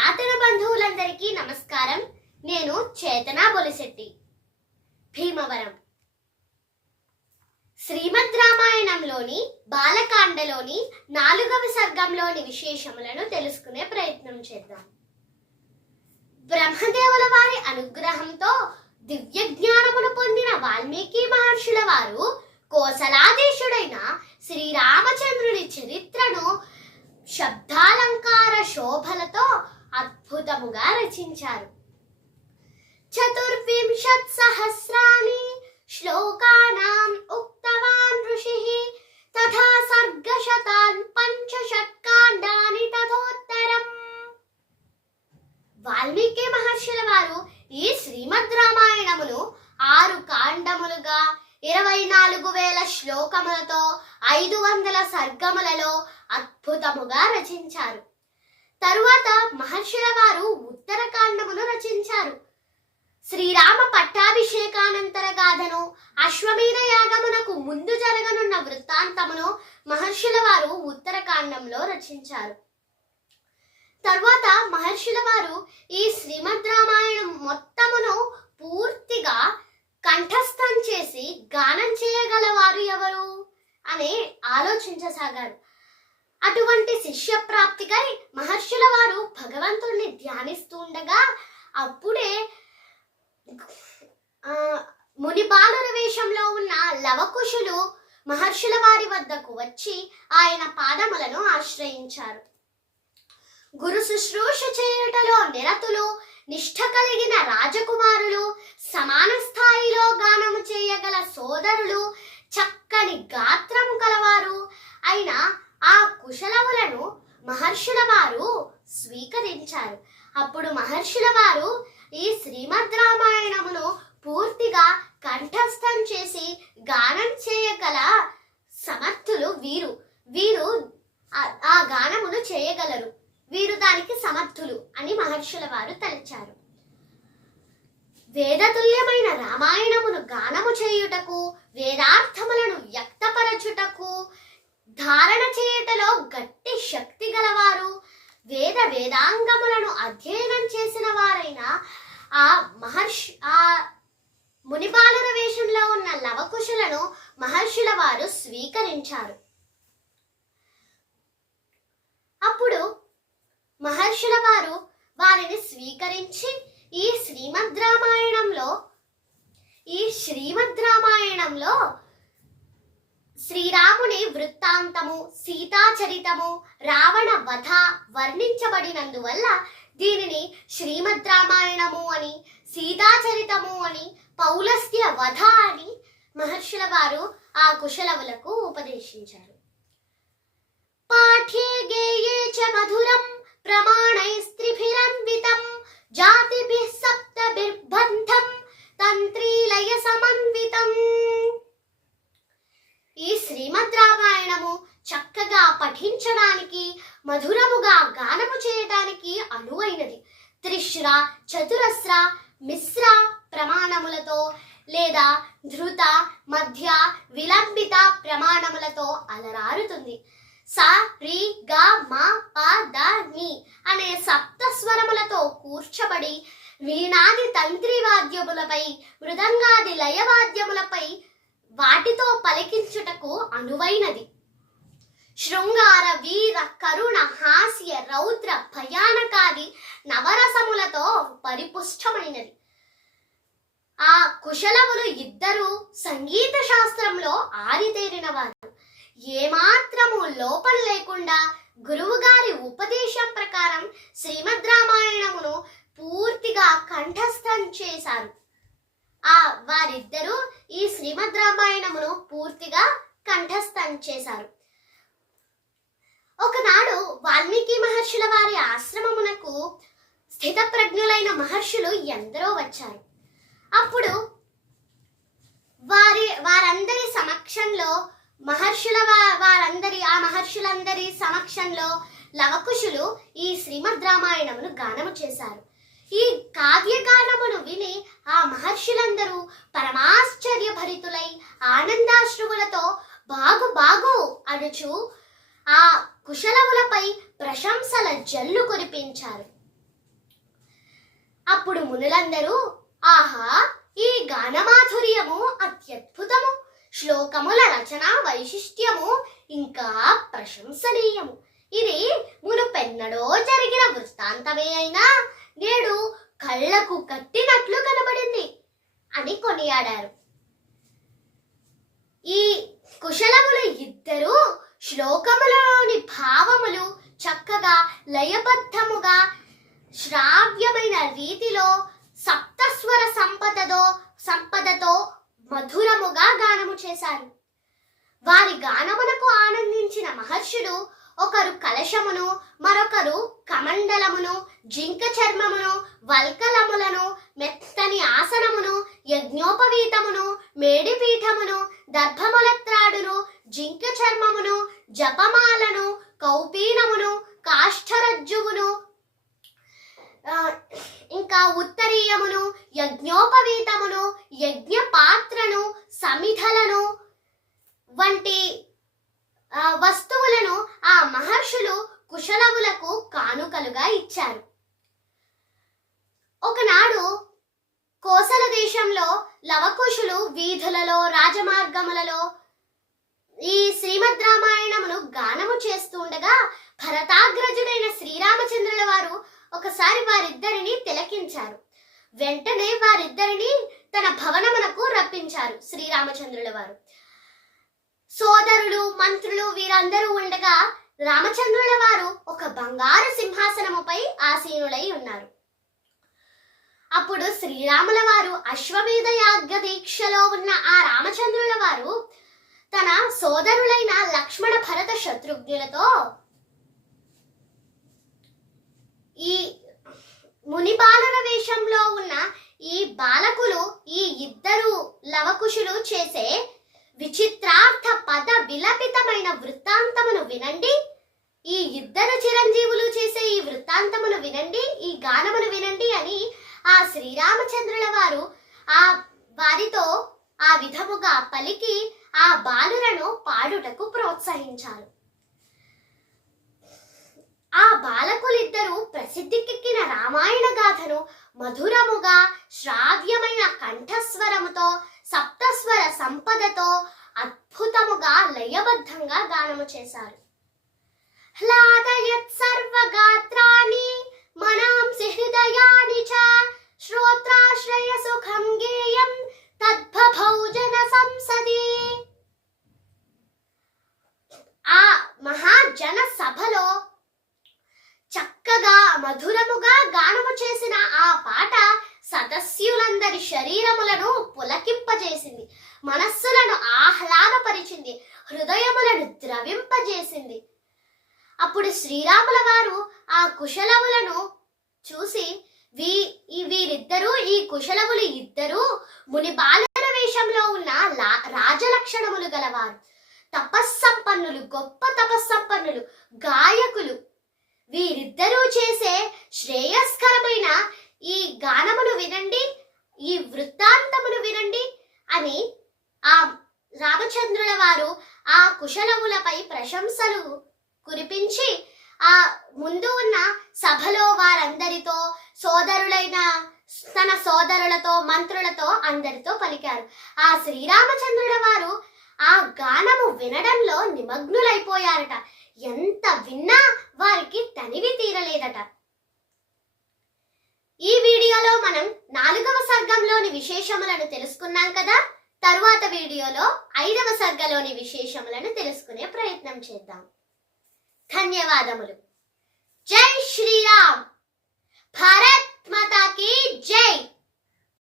సనాతన బంధువులందరికీ నమస్కారం. నేను చేతనా బొలిశెట్టి, భీమవరం. శ్రీమద్ రామాయణంలోని బాలకాండలోని 4వ సర్గంలోని విశేషములను తెలుసుకునే ప్రయత్నం చేద్దాం. బ్రహ్మదేవుల వారి అనుగ్రహంతో దివ్య జ్ఞానమును పొందిన వాల్మీకి మహర్షుల వారు కోసలాధీశుడైన శ్రీరామచంద్రుని చరిత్రను శబ్దాలంకార శోభలతో అద్భుతముగా రచించారు. 24,000 శ్లోకానాం ఉక్తవాన్ ఋషిః తథా సర్గశతాన్ పంచషట్కాండాని తథోత్తరం. వాల్మీకి మహర్షుల వారు ఈ శ్రీమద్ రామాయణమును 6 కాండములుగా 24,000 శ్లోకములతో 500 సర్గములలో అద్భుతముగా రచించారు. తరువాత మహర్షుల వారు ఉత్తరకాండమును రచించారు. శ్రీరామ పట్టాభిషేకానంతర గాథను, అశ్వమేధ యాగమునకు ముందు జరగనున్న వృత్తాంతమును మహర్షుల వారు ఉత్తరకాండంలో రచించారు. తరువాత మహర్షుల వారు ఈ శ్రీమద్ రామాయణం మొత్తమును పూర్తిగా కంఠస్థం చేసి గానం చేయగలవారు ఎవరు అని ఆలోచించసాగారు. అటువంటి శిష్య ప్రాప్తికై మహర్షుల వారు భగవంతుడిని ధ్యానిస్తూ ఉండగా అప్పుడే ముని బాలుర వేషంలో ఉన్న లవకుశులు మహర్షుల వారి వద్దకు వచ్చి ఆయన పాదములను ఆశ్రయించారు. గురు శుశ్రూష చేయుటలో నిరతులు, నిష్ఠ కలిగిన రాజకుమారులు, సమాన స్థాయిలో గానము చేయగల సోదరులు, చక్కని గాత్రము కలవారు అయిన ఆ కుశలవులను మహర్షుల వారు స్వీకరించారు. అప్పుడు మహర్షుల వారు ఈ శ్రీమద్ రామాయణమును పూర్తిగా కంఠస్థం చేసి గానం చేయగల సమర్థులు వీరు ఆ గానమును చేయగలరు, వీరు దానికి సమర్థులు అని మహర్షుల వారు తలచారు. వేదతుల్యమైన రామాయణమును గానము చేయుటకు, వేదార్థములను వ్యక్తపరచుటకు, ధారణ చేయుటలో గట్టి శక్తి గలవారు, వేదాంగములను అధ్యయనం చేసిన వారైన ఆ మునిబాలుర వేషంలో ఉన్న లవకుశులను మహర్షుల వారు స్వీకరించారు. అప్పుడు మహర్షుల వారు వారిని స్వీకరించి ఈ శ్రీమద్ రామాయణంలో శ్రీరాముని వృత్తాంతము, సీతాచరితము, రావణ వధ వర్ణించబడినందువల్ల దీనిని శ్రీమద్ రామాయణము అని, సీతాచరితము అని, పౌలస్త్య వధ అని మహర్షుల వారు ఆ కుశలవులకు ఉపదేశించారు. పాఠ్యే గేయే చ మధురం ప్రమాణైస్త్రిభిరన్వితం జాతిభిః సప్తభిర్బంధం తంత్రీలయ సమన్వితం. ఈ శ్రీమద్ రామాయణము చక్కగా పఠించడానికి, మధురముగా గానము చేయడానికి అనువైనది. త్రిశ్ర, చతురస్ర, మిశ్ర ప్రమాణములతో లేదా ధృత, మధ్య, విలంబిత ప్రమాణములతో అలరారుతుంది. స, రి, గ, మ, ప, ద, ని అనే సప్తస్వరములతో కూర్చబడి వీణాది తంత్రి వాద్యములపై, మృదంగాది లయవాద్యములపై వాటితో పలికించుటకు అనువైనది. శృంగార, వీర, కరుణ, హాస్య, రౌద్ర, భయానకాది నవరసములతో పరిపుష్టమైనది. ఆ కుశలవులు ఇద్దరు సంగీత శాస్త్రంలో ఆరితేరిన వారు. ఏమాత్రము లోపం లేకుండా గురువు గారి ఉపదేశం ప్రకారం శ్రీమద్ రామాయణమును పూర్తిగా కంఠస్థం చేశారు. వారిద్దరూ ఈ శ్రీమద్ రామాయణమును పూర్తిగా కంఠస్థం చేశారు. ఒకనాడు వాల్మీకి మహర్షుల వారి ఆశ్రమమునకు స్థితప్రజ్ఞులైన మహర్షులు ఎందరో వచ్చారు. అప్పుడు వారందరి సమక్షంలో మహర్షులందరి సమక్షంలో లవకుశులు ఈ శ్రీమద్ రామాయణమును గానము చేశారు. ఈ కావ్యగానమును విని ఆ మహర్షులందరూ పరమాశ్చర్య భరితులై ఆనందాశ్రువులతో బాగు అనుచు ఆ కుశలవులపై ప్రశంసల జల్లు కురిపించారు. అప్పుడు మునులందరూ, ఆహా, ఈ గానమాధుర్యము అత్యద్భుతము, శ్లోకముల రచన వైశిష్ట్యము ఇంకా ప్రశంసనీయము. ఇది మునుపెన్నడో జరిగిన వృత్తాంతమే అయినా నేడు కళ్ళకు కట్టినట్లు కనబడింది అని కొనియాడారు. ఈ కుశలములు ఇద్దరు శ్లోకములలోని భావములు చక్కగా లయబద్ధముగా శ్రావ్యమైన రీతిలో సప్తస్వర సంపదతో మధురముగా గానము చేశారు. వారి గానమునకు ఆనందించిన మహర్షులు ఒకరు కలశమును, మరొకరు కమండలమును, జింక చర్మమును, వల్కలములను, మెత్తని ఆసనమును, యజ్ఞోపవీతమును, మేడిపీఠమును, దర్భములత్రాడును, జింక చర్మమును, జపమాలను, కౌపీనమును, కాష్ఠరజ్జువును, ఇంకా ఉత్తరీయమును, యజ్ఞోపవీతమును, యజ్ఞ పాత్రను, సమిధలను వంటి వస్తువులను ఆ మహర్షులు కుశలవులకు కానుకలుగా ఇచ్చారు. ఒకనాడు కోసల దేశంలో లవకుశులు వీధులలో, రాజమార్గములలో ఈ శ్రీమద్ రామాయణమును గానము చేస్తూ ఉండగా భరతాగ్రజుడైన శ్రీరామచంద్రుల వారు ఒకసారి వారిద్దరిని తిలకించారు. వెంటనే వారిద్దరిని తన భవనమునకు రప్పించారు శ్రీరామచంద్రుల వారు. సోదరులు, మంత్రులు వీరందరూ ఉండగా రామచంద్రుల వారు ఒక బంగారు సింహాసనముపై ఆసీనులై ఉన్నారు. అప్పుడు శ్రీరాముల వారు అశ్వమేధ యాగ దీక్షలో ఉన్న ఆ రామచంద్రుల వారు తన సోదరులైన లక్ష్మణ, భరత, శత్రుఘ్నులతో, ఈ మునిబాలన వేషంలో ఉన్న ఈ బాలకులు, ఈ ఇద్దరు లవకుశులు చేసే విచిత్రార్థ పద విలపితమైన వృత్తాంతమును వినండి, ఈ ఇద్దరు చిరంజీవులు చేసే ఈ వృత్తాంతమును వినండి, ఈ గానమును వినండి అని ఆ శ్రీరామచంద్రుల వారు ఆ వారితో ఆ విధముగా పలికి ఆ బాలులను పాడుటకు ప్రోత్సహించారు. ఆ బాలకులిద్దరూ ప్రసిద్ధికెక్కిన రామాయణ గాథను మధురముగా శ్రావ్యమైన కంఠస్వరముతో సప్తస్వర సంపదతో అద్భుతముగా లయబద్ధంగా గానము చేశారు. హ్లాదయత్ సర్వగాత్రాని మనాంసి హృదయాని చ శ్రోత్రాశ్రయ సుఖం గేయం తద్భభౌ జన సంసది. ఆ మహాజన సభలో చక్కగా మధురముగా గానము చేసిన ఆ పాట సదస్యులందరి శరీరములను పులకింపజేసింది, మనస్సులను ఆహ్లాదపరిచింది, హృదయములను ద్రవింపజేసింది. అప్పుడు శ్రీరాముల వారు ఆ కుశలవులను చూసి, వీరిద్దరూ, ఈ కుశలవులు ఇద్దరూ ముని బాలన వేషంలో ఉన్న రాజలక్షణములు గలవారు, తపస్సంపన్నులు, గొప్ప తపస్సంపన్నులు, గాయకులు. వీరిద్దరూ చేసే శ్రేయస్కరమైన ఈ గానమును వినండి, ఈ వృత్తాంతమును వినండి అని ఆ రామచంద్రుల వారు ఆ కుశలవులపై ప్రశంసలు కురిపించి ఆ ముందు ఉన్న సభలో వారందరితో, సోదరులైన తన సోదరులతో, మంత్రులతో అందరితో పలికారు. ఆ శ్రీరామచంద్రుల వారు ఆ గానము వినడంలో నిమగ్నులైపోయారట. ఎంత విన్నా వారికి తనివి తీరలేదట. ఈ వీడియోలో మనం 4వ సర్గంలోని విశేషములను తెలుసుకున్నాం కదా. తరువాత వీడియోలో 5వ సర్గలోని విశేషములను తెలుసుకునే ప్రయత్నం చేద్దాం. ధన్యవాదములు. జై శ్రీరామ్. భారత్ మాతా కీ జై.